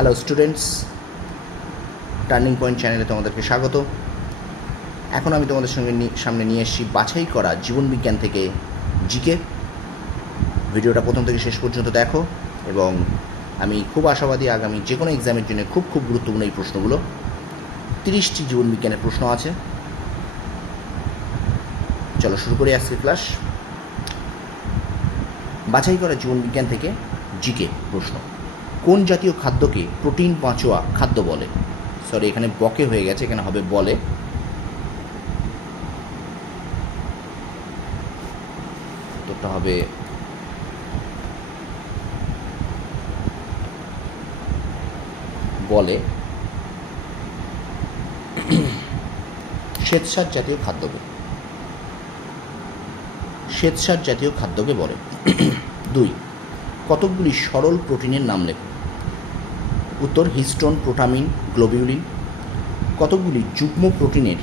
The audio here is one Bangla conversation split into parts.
হ্যালো স্টুডেন্টস টার্নিং পয়েন্ট চ্যানেলে তোমাদেরকে স্বাগত। এখন আমি তোমাদের সঙ্গে সামনে নিয়ে এসেছি বাছাই করা জীবনবিজ্ঞান থেকে জিকে। ভিডিওটা প্রথম থেকে শেষ পর্যন্ত দেখো এবং আমি খুব আশাবাদী আগামী যে কোনো এক্সামের জন্য খুব খুব গুরুত্বপূর্ণ এই প্রশ্নগুলো। তিরিশটি জীবনবিজ্ঞানের প্রশ্ন আছে। চলো শুরু করি আজকের ক্লাস বাছাই করা জীবনবিজ্ঞান থেকে জিকে প্রশ্ন। কোন জাতীয় খাদ্যকে প্রোটিন পাঁচোয়া খাদ্য বলে? সরি এখানে বকে হয়ে গেছে, এখানে হবে বলে। উত্তরটা হবে বলে। শ্বেতসার জাতীয় খাদ্যকে। শ্বেতসার জাতীয় খাদ্যকে বলে। দুই, কতকগুলি সরল প্রোটিনের নাম লেখো। উত্তর হিস্টোন প্রোটামিন, গ্লোবিউলিন কতগুলি যুগ্ম প্রোটিনের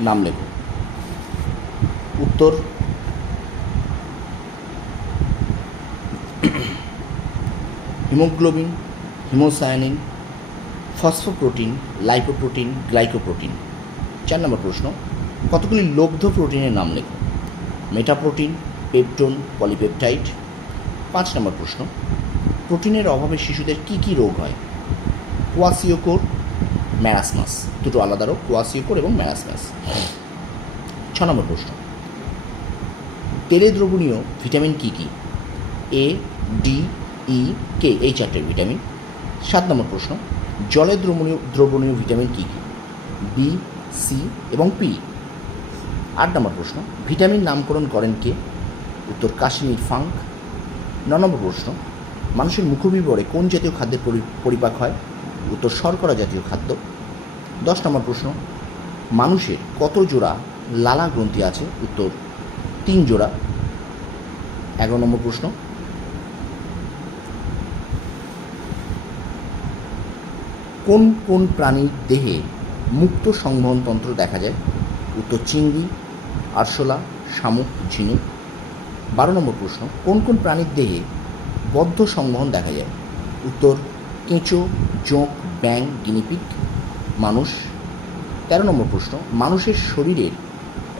নাম লেখো। উত্তর haemoglobin, haemocyanin, phosphoprotein, lipoprotein, glycoprotein. চার নম্বর প্রশ্ন কতগুলি লব্ধ প্রোটিনের নাম লেখো। Metaprotein, peptone, polypeptide. পাঁচ নম্বর প্রশ্ন প্রোটিনের অভাবে শিশুদের কি কি রোগ হয়? কোয়াসিওকোর, ম্যারাসমাস, দুটো আলাদা রোগ, কোয়াসিওকোর এবং ম্যারাসমাস। ছ নম্বর প্রশ্ন। তেলে দ্রবণীয় ভিটামিন কি কি? এ ডি ই কে এই চারটের ভিটামিন। সাত নম্বর প্রশ্ন। জলে দ্রবণীয় দ্রবণীয় ভিটামিন কী কী? বি সি এবং পি আট নম্বর প্রশ্ন। ভিটামিন নামকরণ করেন কে? উত্তর কাশ্মীর ফাঙ্ক। ন নম্বর প্রশ্ন। মানুষের মুখবিবরে কোন জাতীয় খাদ্যের পরি- পরিপাক হয়? উত্তর, শর্করা জাতীয় খাদ্য। দশ নম্বর প্রশ্ন, মানুষের কত জোড়া লালা গ্রন্থি আছে? উত্তর, তিন জোড়া। এগারো নম্বর প্রশ্ন, কোন কোন প্রাণীর দেহে মুক্ত সংবহনতন্ত্র দেখা যায়? উত্তর, চিংড়ি, আরশোলা, শামুক, ঝিনুক। বারো নম্বর প্রশ্ন, কোন কোন প্রাণীর দেহে বদ্ধ সংবহন দেখা যায়। উত্তর, কেঁচো জোঁক ব্যাং গিনিপিক মানুষ। তেরো নম্বর প্রশ্ন, মানুষের শরীরের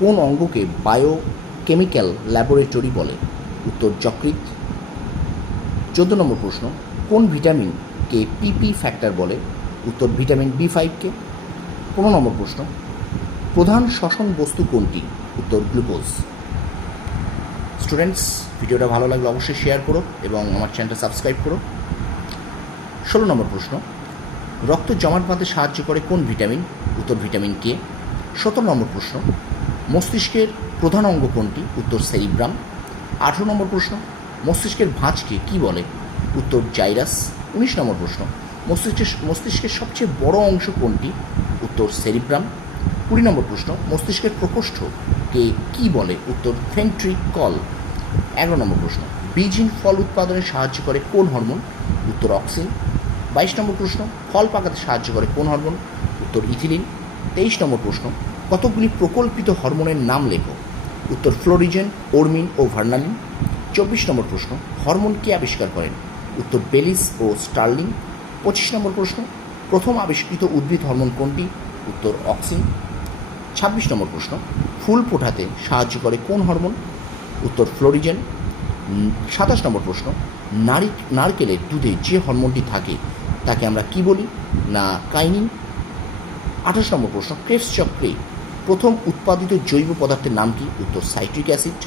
কোন অঙ্গকে বায়োকেমিক্যাল ল্যাবরেটরি বলে? উত্তর যকৃত চোদ্দ নম্বর প্রশ্ন, কোন ভিটামিনকে পিপি ফ্যাক্টর বলে? উত্তর ভিটামিন বি ফাইভকে পনেরো নম্বর প্রশ্ন, প্রধান শ্বসন বস্তু কোনটি? উত্তর গ্লুকোজ স্টুডেন্টস ভিডিওটা ভালো লাগলে অবশ্যই শেয়ার করো এবং আমার চ্যানেলটা সাবস্ক্রাইব করো। ষোলো নম্বর প্রশ্ন, রক্ত জমাট বাঁধতে সাহায্য করে কোন ভিটামিন উত্তর ভিটামিন কে সতেরো নম্বর প্রশ্ন, মস্তিষ্কের প্রধান অঙ্গ কোনটি? উত্তর সেরিব্রাম আঠেরো নম্বর প্রশ্ন, মস্তিষ্কের ভাঁজকে কি বলে? উত্তর জাইরাস উনিশ নম্বর প্রশ্ন, মস্তিষ্কের মস্তিষ্কের সবচেয়ে বড় অংশ কোনটি? উত্তর সেরিব্রাম কুড়ি নম্বর প্রশ্ন, মস্তিষ্কের প্রকোষ্ঠকে কি বলে? উত্তর কল এগারো নম্বর প্রশ্ন, বীজহীন ফল উৎপাদনে সাহায্য করে কোন হরমোন? উত্তর, অক্সিন। বাইশ নম্বর প্রশ্ন, ফল পাকাতে সাহায্য করে কোন হরমোন? উত্তর, ইথিলিন। তেইশ নম্বর প্রশ্ন কতগুলি প্রকল্পিত হরমোনের নাম লেখো? উত্তর, ফ্লোরিজেন, ওরমিন ও ভার্নালিন। চব্বিশ নম্বর প্রশ্ন, হরমোন কে আবিষ্কার করেন? উত্তর, বেলিস ও স্টার্লিং। পঁচিশ নম্বর প্রশ্ন, প্রথম আবিষ্কৃত উদ্ভিদ হরমোন কোনটি? উত্তর, অক্সিন। ছাব্বিশ নম্বর প্রশ্ন, ফুল ফোটাতে সাহায্য করে কোন হরমোন? উত্তর ফ্লোরিজেন। সাতাশ নম্বর প্রশ্ন, নারী নারকেলের দুধে যে হরমোনটি থাকে, তাকে আমরা কি বলি? না, কাইনিন। আঠাশ নম্বর প্রশ্ন ক্রেবস চক্রে প্রথম উৎপাদিত জৈব পদার্থের নাম কি? উত্তর, সাইট্রিক অ্যাসিড।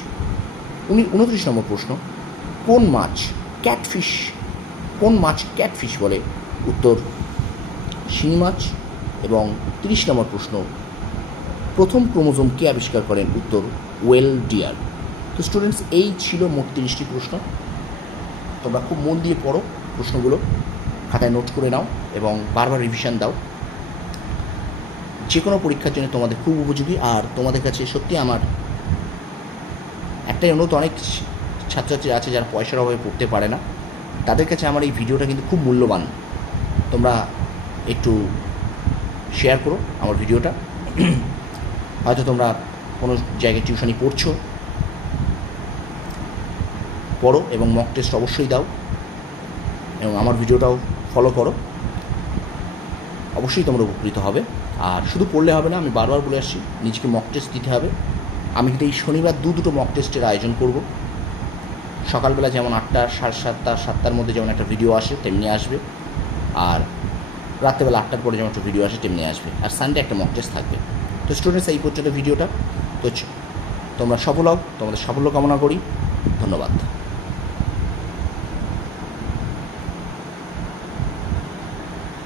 উনি উনত্রিশ নম্বর প্রশ্ন, কোন মাছ ক্যাটফিশ, কোন মাছ ক্যাটফিশ বলে? উত্তর, শিঙি মাছ। এবং তিরিশ নম্বর প্রশ্ন, প্রথম ক্রোমোজোম কে আবিষ্কার করেন? উত্তর ওয়েল ডিয়ার তো স্টুডেন্টস এই ছিল মোট তিরিশটি প্রশ্ন। তোমরা খুব মন দিয়ে পড়ো প্রশ্নগুলো, খাতায় নোট করে নাও এবং বারবার রিভিশন দাও। যে কোনো পরীক্ষার জন্য তোমাদের খুব উপযোগী আর তোমাদের কাছে সত্যি আমার একটাই অনুরোধ, অনেক ছাত্রছাত্রী আছে যারা পয়সার অভাবে পড়তে পারে না। তাদের কাছে আমার এই ভিডিওটা কিন্তু খুব মূল্যবান। তোমরা একটু শেয়ার করো আমার ভিডিওটা। হয়তো তোমরা কোনো জায়গায় টিউশনি পড়ছো পড়ো এবং মক টেস্ট অবশ্যই দাও এবং আমার ভিডিওটাও ফলো করো। অবশ্যই তোমরা উপকৃত হবে। আর শুধু পড়লে হবে না, আমি বারবার বলে আসছি, নিজেকে মক টেস্ট দিতে হবে। আমি কিন্তু এই শনিবার দু দুটো মক টেস্টের আয়োজন করব। সকালবেলা যেমন আটটা, সাড়ে সাতটা, সাতটার মধ্যে যেমন একটা ভিডিও আসে, তেমনি আসবে। আর রাত্রেবেলা আটটার পরে যেমন একটা ভিডিও আসে, তেমনি আসবে। আর সানডে একটা মক টেস্ট থাকবে। তো স্টুডেন্টস এই পর্যন্ত ভিডিওটা। তো তোমরা সফল হও, তোমাদের সাফল্য কামনা করি। ধন্যবাদ।